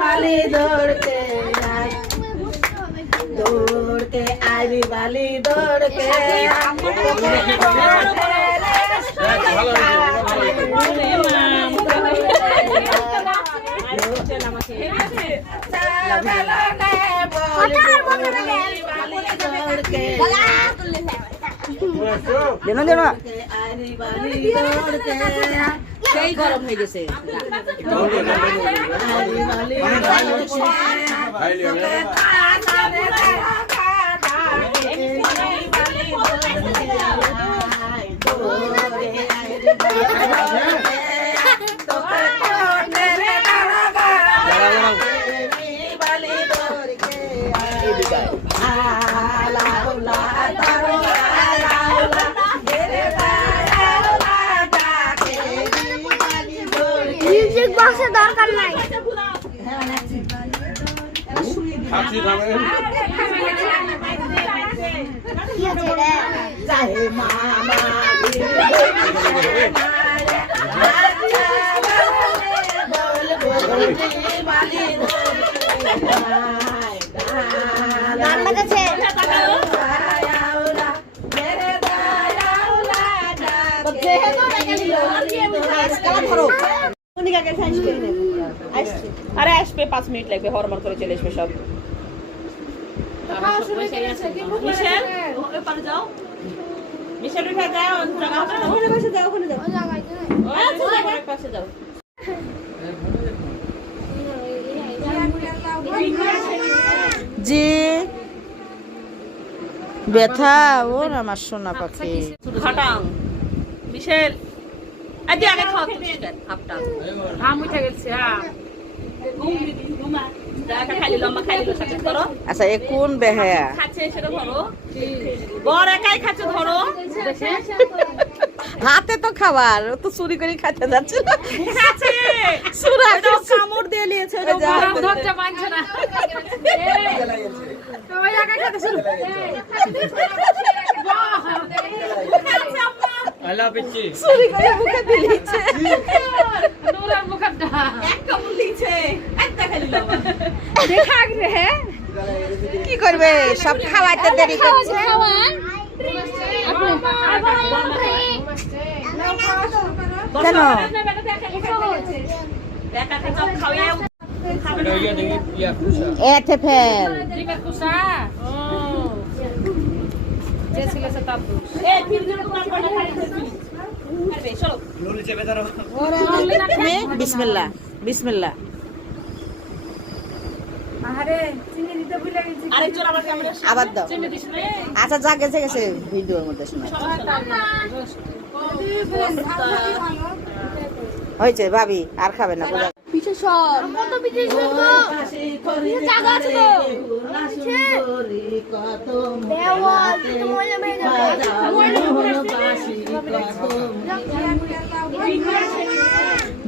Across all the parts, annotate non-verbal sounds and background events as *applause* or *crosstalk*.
বালি দৌড়কে আয়। দৌড়কে আইবি বালি দৌড়কে দেন দেন সেই গরম হয়ে গেছে দরকার নাই। খাচ্ছি খাবেন কি আরে আসবে পাঁচ মিনিট লাগবে হরমর করে চলে আসবে সব। মিশেল? ওই যাও। মিশেল উঠে যাও জায়গা হবে না ওখানে বসে যাও ওখানে যাও। আচ্ছা পাশে যাও। জি। ব্যথা ওর আমার সোনা পাখি। খাটাং মিশেল আজ আগে খাও তুমি হাফটা আম উঠে গেছে হ্যাঁ। লম্বা খাইলে আচ্ছা এ কোন বেহায়া বর একাই খাচ্ছে ধরো। হাতে তো খাবার তো চুরি করে খাইতে যাচ্ছে। খাচ্ছে। কামড় দিয়ে নিয়েছে না। *laughs* খেতে শুরু চুরি করে মুখে দিলিছে নুরার মুখটা এক কামড় একটা খাইলে লম্বা দেখা রে হ্যাঁ? কি করবে? সব খাওয়াইতে দেরি করছে। কেন? দেখা খাচ্ছে খাওয়াই এতে ফেল এ আরে চলো মে? বিসমিল্লাহ বিসমিল্লাহ। আরেকজন আমার ক্যামেরা আবার দাও। আচ্ছা যা গেছে গেছে ভিডিওর মধ্যে শোনা। হয়েছে ভাবি আর খাবে না জায়গা আছে তো। ভেঙে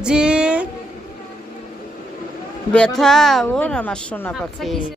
জি। ব্যথা ওর আমার সোনা পাখি।